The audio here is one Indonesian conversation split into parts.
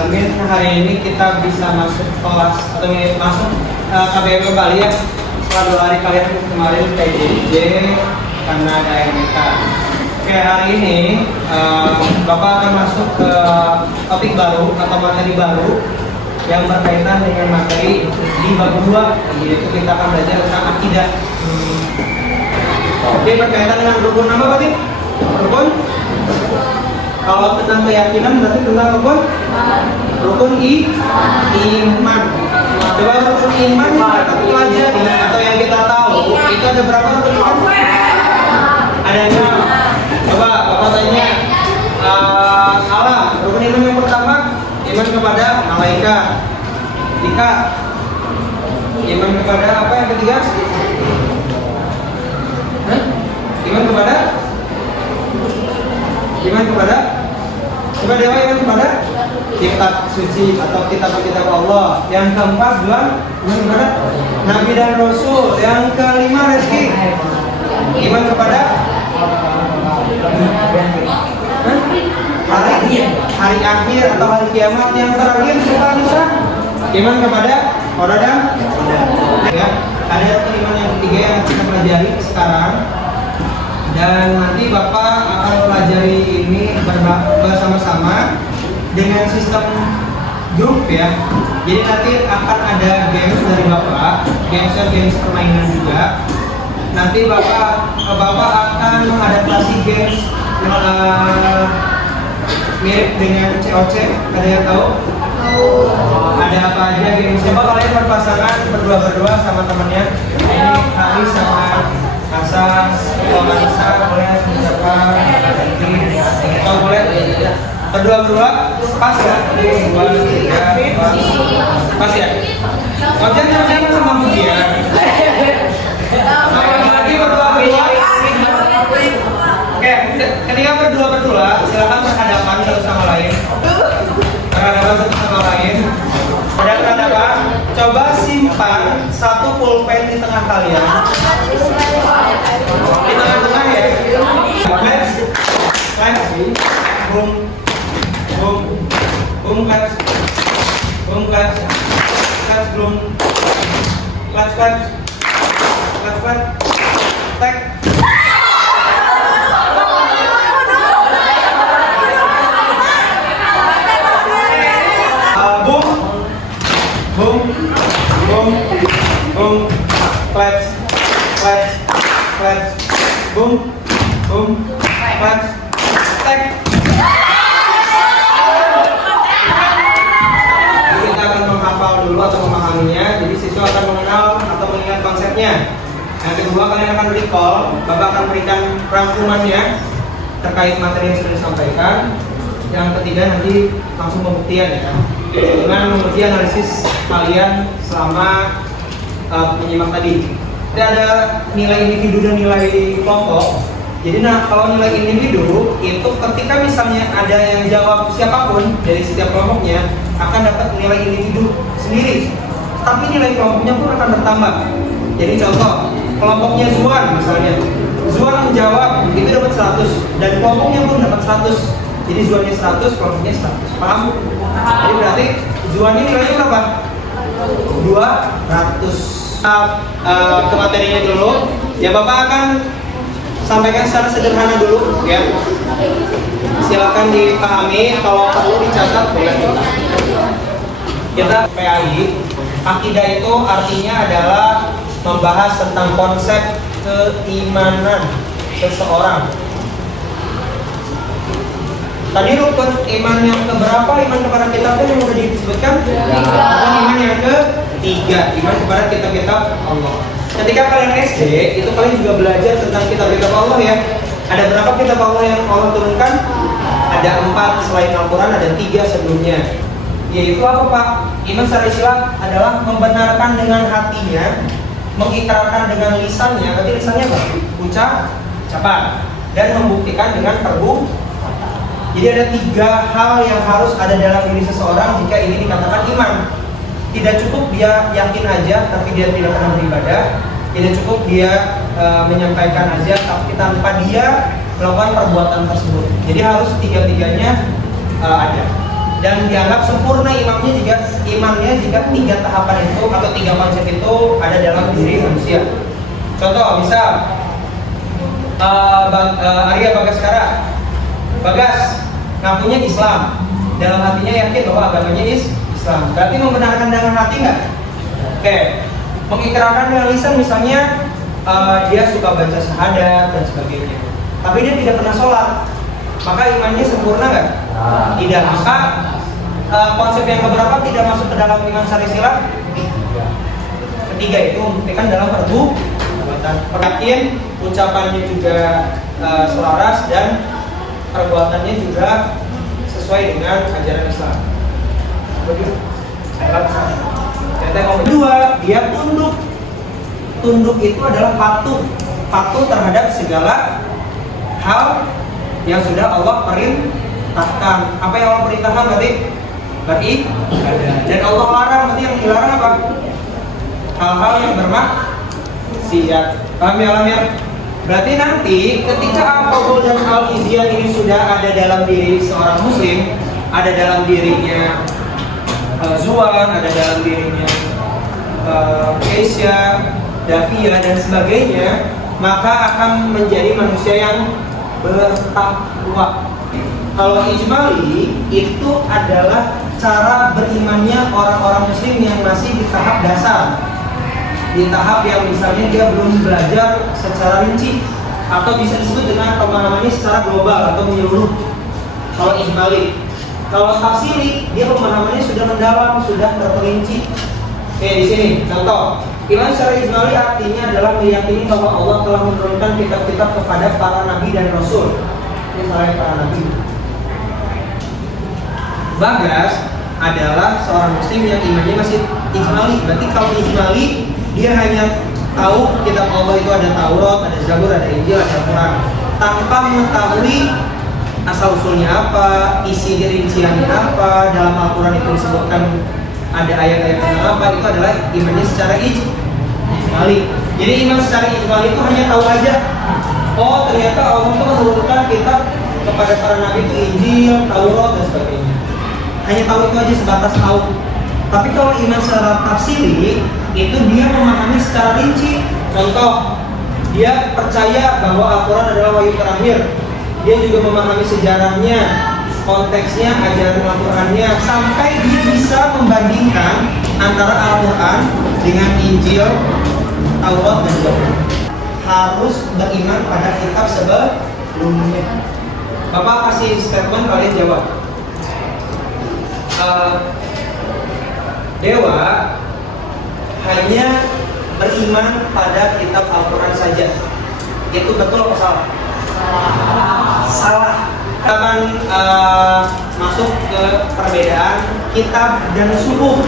alamin, hari ini kita bisa masuk kelas atau masuk KBM kembali ya. Setelah 2 hari kalian kemarin PJJ karena ada MBK. Oke, hari ini Bapak akan masuk ke topik baru atau materi baru yang berkaitan dengan materi di bab 2, yaitu kita akan belajar tentang akidah. Oke, berkaitan dengan rukun apa berarti? Rukun? Kalau tentang keyakinan berarti tentang rukun iman. Coba rukun iman kita pelajari atau yang kita tahu itu ada berapa rukun iman? Ada 6. Coba Bapak tanya salah. Rukun iman yang pertama iman kepada malaikat. Dika, iman kepada apa yang ketiga? Iman kepada coba dewa, iman kepada kitab suci atau kitab-kitab Allah. Yang keempat iman kepada nabi dan rasul. Yang kelima Rezeki, iman kepada hari akhir atau hari kiamat. Yang terakhir setelah Nusa, iman kepada Qadar dan ya. Ada iman yang ketiga yang kita pelajari sekarang. Dan nanti Bapak akan pelajari ini bersama-sama dengan sistem grup ya. Jadi nanti akan ada games dari Bapak, games permainan juga. Nanti Bapak akan mengadaptasi games mirip dengan COC. Ada yang tahu? Ada apa aja games? Coba kalian berpasangan berdua sama temennya. Ini Hari sama Asa, Manisa, boleh siapa? Kau boleh berdua pas ya? 2, 3, pas ya? Ojan sama Mujian. Sama lagi berdua. Oke, ketika berdua silakan berhadapan satu sama lain. Ada berhadapan. Coba simpan satu pulpen di tengah kalian. Di tengah-tengah ya. Claps, boom, claps, boom, claps, boom, claps, tag. Boom, claps, boom, claps, tag. Kita akan menghafal dulu atau memahaminya. Jadi siswa akan mengenal atau mengingat konsepnya. Yang kedua, kalian akan recall. Bapak akan berikan rangkumannya terkait materi yang sudah disampaikan. Yang ketiga nanti langsung pembuktian ya. Dengan menguji analisis kalian selama menyimak tadi. Jadi ada nilai individu dan nilai kelompok. Jadi kalau nilai individu itu ketika misalnya ada yang jawab siapapun dari setiap kelompoknya akan dapat nilai individu sendiri. Tapi nilai kelompoknya pun akan bertambah. Jadi contoh, kelompoknya Zuan misalnya. Zuan menjawab itu dapat 100 dan kelompoknya pun dapat 100. Jadi Zuannya 100, kelompoknya 100. Paham? Jadi berarti Zuan ini nilainya berapa? 200. Ke materinya dulu. Ya Bapak akan sampaikan secara sederhana dulu ya. Silakan dipahami, kalau perlu dicatat boleh. Kita PAI, akidah itu artinya adalah membahas tentang konsep keimanan seseorang. Tadi rukun iman yang keberapa? Iman kepada kitab yang sudah disebutkan? Rukun iman yang ketiga, iman kepada kitab-kitab Allah. Ketika kalian SD, itu kalian juga belajar tentang kitab-kitab Allah ya. Ada berapa kitab Allah yang Allah turunkan? Ada 4 selain Al-Quran, ada 3 sebelumnya. Yaitu apa Pak? Iman secara Islam adalah membenarkan dengan hatinya, mengikrarkan dengan lisannya. Berarti lisannya apa? Ucapan. Dan membuktikan dengan perbuatan. Jadi ada 3 hal yang harus ada dalam diri seseorang jika ini dikatakan iman. Tidak cukup dia yakin aja tapi dia tidak pernah beribadah. Tidak cukup dia menyampaikan aja tapi tanpa dia melakukan perbuatan tersebut. Jadi harus 3-tiganya ada. dan dianggap sempurna imannya jika 3 tahapan itu atau 3 konsep itu ada dalam diri manusia. Contoh, misal Arya Bagaskara, Bagas ngakunya Islam, dalam hatinya yakin bahwa agamanya Islam. Berarti membenarkan dengan hati nggak? Oke. Mengikrarkan dengan lisan misalnya dia suka baca syahadat dan sebagainya, tapi dia tidak pernah sholat, maka imannya sempurna nggak? Tidak. Maka konsep yang keberapa tidak masuk ke dalam iman syar'i sila? Ketiga itu membuktikan dalam perbuatan. Yakin, ucapannya juga selaras dan perbuatannya juga sesuai dengan ajaran Islam. Begitu. Kedua, dia tunduk. Tunduk itu adalah patuh terhadap segala hal yang sudah Allah perintahkan. Apa yang Allah perintahkan berarti beribadah. Dan Allah larang, berarti yang dilarang apa? Hal-hal yang bermaksiat. Paham ya? Berarti nanti ketika al-qabul dan al-izyan ini sudah ada dalam diri seorang muslim, ada dalam dirinya Zuan, ada dalam dirinya Keisha, Davia dan sebagainya, maka akan menjadi manusia yang bertakwa. Kalau ijmali itu adalah cara berimannya orang-orang muslim yang masih di tahap dasar, di tahap yang misalnya dia belum belajar secara rinci, atau bisa disebut dengan pemahamannya secara global atau menyeluruh. Kalau ijmali, kalau tafsiri dia pemahamannya sudah mendalam, sudah terperinci. Di sini contoh, iman secara ijmali artinya adalah meyakini bahwa Allah telah menurunkan kitab-kitab kepada para nabi dan rasul. Ini salah para nabi. Bagas adalah seorang muslim yang imannya masih ijmali. Berarti kalau ijmali dia hanya tahu kitab Allah itu ada Taurat, ada Zabur, ada Injil, ada Al-Quran, tanpa mengetahui asal usulnya apa, isi rinciannya apa, dalam Al-Quran itu disebutkan ada ayat-ayat tentang apa, itu adalah imannya secara ijmali. Jadi iman secara ijmali itu hanya tahu aja, oh ternyata Allah itu menurunkan kitab kepada para nabi itu Injil, Taurat dan sebagainya. Hanya tahu itu aja, sebatas tahu. Tapi kalau iman secara tafsiri itu dia memahami secara rinci. Contoh, dia percaya bahwa Al-Quran adalah wahyu terakhir. Dia juga memahami sejarahnya, konteksnya, ajaran Al-Qurannya, sampai dia bisa membandingkan antara Al-Quran dengan Injil, Taurat dan Zabur. Harus beriman pada kitab sebelumnya. Bapak kasih statement, kalian jawab. Dewa hanya beriman pada kitab Al-Quran saja. Itu betul atau salah? Salah. Kita akan masuk ke perbedaan kitab dan suhuf.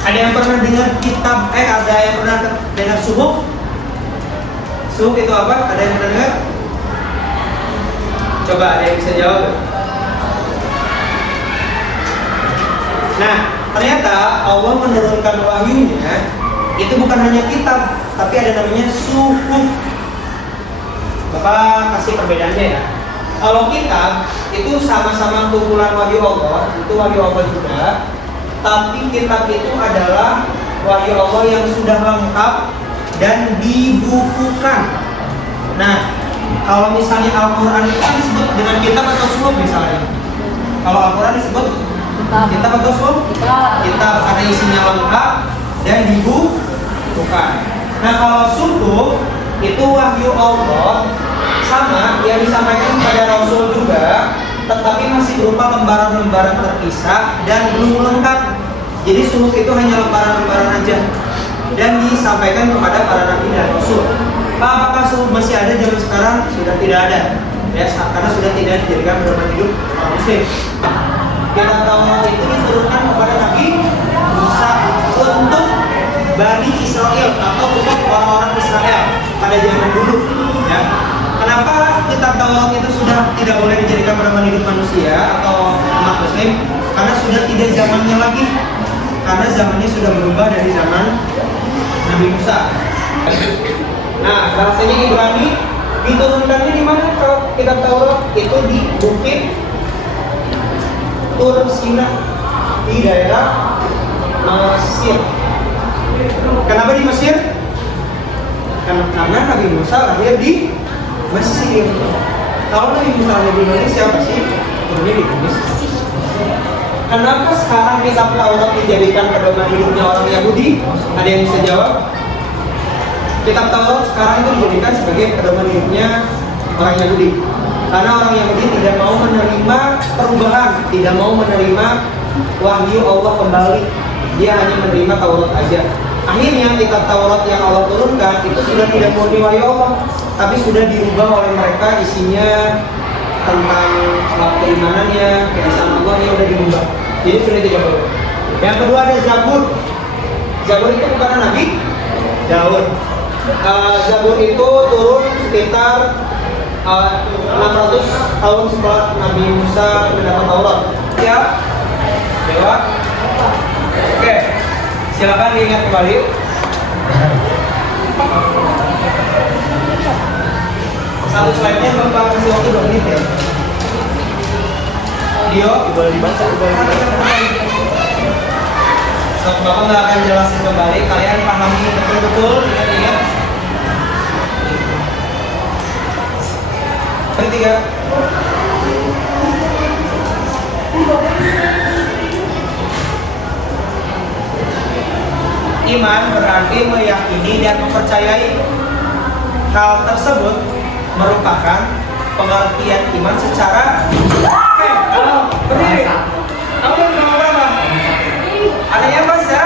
Ada yang pernah dengar kitab? Ada yang pernah dengar suhuf? Suhuf itu apa? Ada yang pernah dengar? Coba ada yang bisa jawab? Nah, ternyata Allah menurunkan wahyunya itu bukan hanya kitab, tapi ada namanya suhuf. Bapak kasih perbedaannya ya. Kalau kitab itu sama-sama kumpulan wahyu Allah, itu wahyu Allah juga. Tapi kitab itu adalah wahyu Allah yang sudah lengkap dan dibukukan. Nah, kalau misalnya Al-Quran itu kan disebut dengan kitab atau suhuf misalnya. Kalau Al-Quran disebut kitab atau suhuf? Kitab, karena isinya lengkap dan dibukukan. Nah, kalau suhuf itu wahyu Allah sama yang disampaikan kepada Rasul juga, tetapi masih berupa lembaran-lembaran terpisah dan belum lengkap. Jadi suhuf itu hanya lembaran-lembaran aja dan disampaikan kepada para nabi dan rasul. Apakah suhuf masih ada zaman sekarang? Sudah tidak ada, ya, karena sudah tidak dijadikan pedoman hidup orang muslim. Kita tahu itu diturunkan kepada Nabi Musa untuk Bani Israel atau untuk orang-orang Israel pada zaman dulu, ya. Kenapa kitab Taurat itu sudah tidak boleh dijadikan pedoman hidup manusia atau umat muslim? Karena sudah tidak zamannya lagi. Karena zamannya sudah berubah dari zaman Nabi Musa. Nah, bahasanya Ibrani diturunkannya di mana? Kalau kitab Taurat itu di Bukit Tursina di daerah Mesir. Kenapa di Mesir? Karena Nabi Musa lahir di Mesir. Kalau Nabi Musa lahir di Indonesia pasti turunnya di Indonesia. Kenapa sekarang kitab Taurat dijadikan pedoman hidupnya orang Yahudi? Ada yang bisa jawab? Kitab Taurat sekarang itu dijadikan sebagai pedoman hidupnya orang Yahudi. Karena orang Yahudi tidak mau menerima perubahan, tidak mau menerima wahyu Allah kembali. Dia hanya menerima Taurat aja. Akhirnya kitab Taurat yang Allah turunkan itu sudah tidak murni wahyu Allah, tapi sudah dirubah oleh mereka, isinya tentang keimanannya, keesaan Allah yang sudah dirubah. Jadi sudah tidak boleh. Yang kedua ada Zabur. Zabur itu bukan Nabi Daud. Zabur itu turun sekitar 600 tahun setelah Nabi Musa mendapat Taurat. Siap? Jawab. Oke, silakan diingat kembali. Satu slide-nya Bapak kasih waktu 2 menit ya. Dio, boleh dibaca. So, Bapak nggak akan jelasin kembali. Kalian pahami betul-betul, ingat-ingat. Ketiga. Iman berarti meyakini dan mempercayai. Hal tersebut merupakan pengertian iman secara berdiri. Kamu nomor berapa? Adanya apa sih?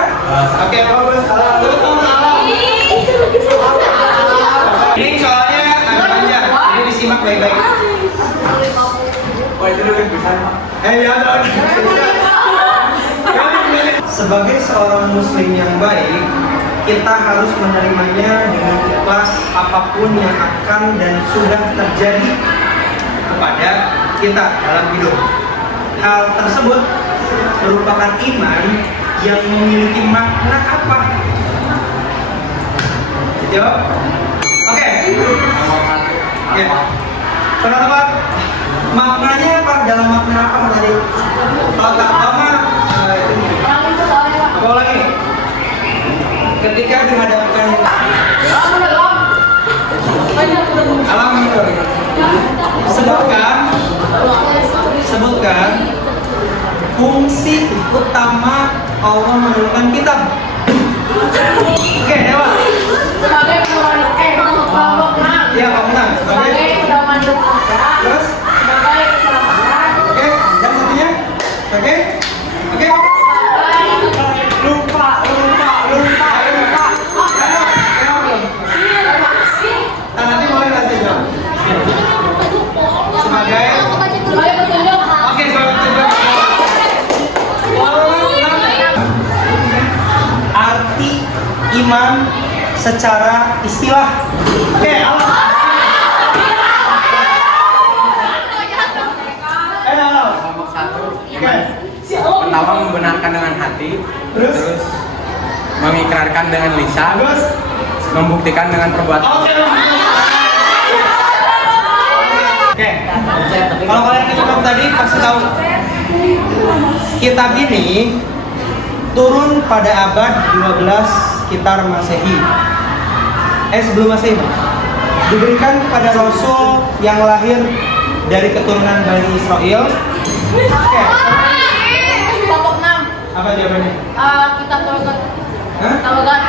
Oke, kamu salah. Ini soalnya agak panjang. Ini disimak baik-baik. Oh, itu lebih bisa. Sebagai seorang muslim yang baik, kita harus menerimanya dengan ikhlas apapun yang akan dan sudah terjadi kepada kita dalam hidup. Hal tersebut merupakan iman yang memiliki makna apa? Jawab. Oke. Ya. Teman-teman, maknanya apa? Dalam makna apa tadi? Kalau tak lama, apa lagi? Ketika dihadapkan alam itu, sebutkan fungsi utama Allah menurunkan kitab. Oke, Dewa. Sebagai pemenang. Ya, pemenang. Sebagai pedoman berada. Terus? Sebagai keselamatan. Oke, dan satunya? Oke? Oke? Lupa. Nanti mulai lanjut dong. Sebagai petunjuk. Oke, sebagai petunjuk. Arti iman secara istilah. Oke, halo. Kelompok 1, iman pertama membenarkan dengan hati, terus mengikrarkan dengan lisan, Terus membuktikan dengan perbuatan. Oke. Kalau kalian nyimak tadi pasti tahu kitab ini turun pada abad 12 sekitar Masehi. Sebelum Masehi. Diberikan kepada Rasul yang lahir dari keturunan Bani Israel. Oke. Kelompok 6. Apa jawabannya? Kitab Taurat. Hah? Taurat.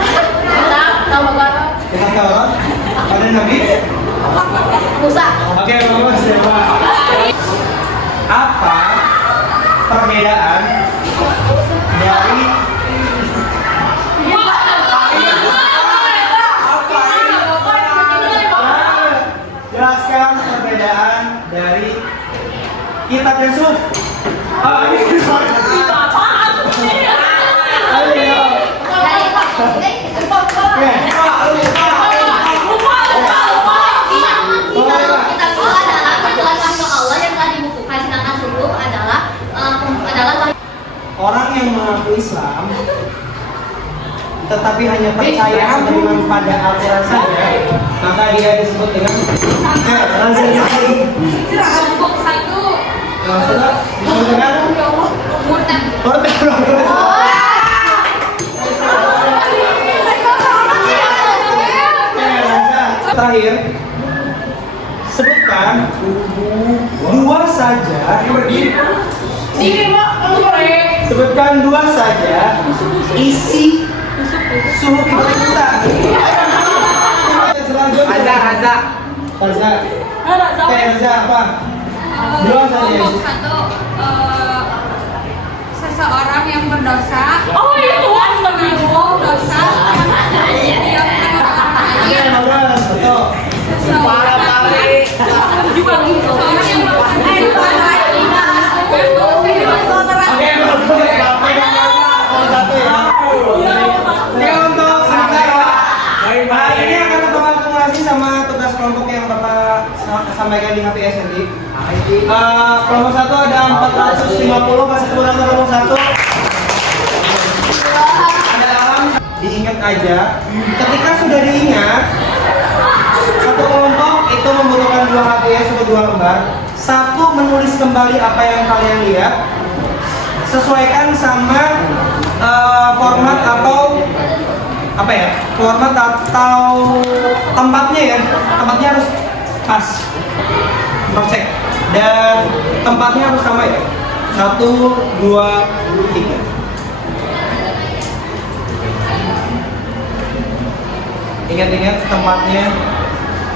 Kitab Taurat. Kitab Taurat. Pada Nabi Musa. Oke, bagus ya, Pak. Apa perbedaan dari jelaskan perbedaan dari kitab dan suhuf? Ini orang yang mengaku Islam tetapi hanya percaya beriman pada Al-Quran saja, maka dia disebut dengan Kelompok 1. disebut dengan Porter progress. Terakhir, sebutkan dua saja. Sebutkan dua saja isi suhu pipa kita. Haza, Haza. Haza. Haza apa? Dua saja. Kelompok satu, seseorang yang berdosa. Oh itu astagfirullah. Dosa. Yang Iya, bagus. Betul. seseorang Juga gitu. yang Oke, bagus. Satu ya. Oke, untuk sementara ini akan Bapak akumulasi sama tugas kelompok yang Bapak sampaikan di HPS nanti. Kelompok satu ada 450, masih kurang ke kelompok satu. Ada alam, diingat aja. Ketika sudah diingat, satu kelompok itu membutuhkan 2 HPS atau 2 lembar. Satu, menulis kembali apa yang kalian lihat. Sesuaikan sama format atau apa ya? Format atau tempatnya ya. Tempatnya harus pas. Cek. Dan tempatnya harus sama ya. 1, 2, 3. Ingat-ingat tempatnya.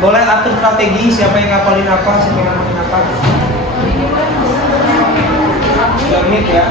Boleh atur strategi siapa yang ngapalin apa, siapa yang ngapalin apa. 3 menit ya.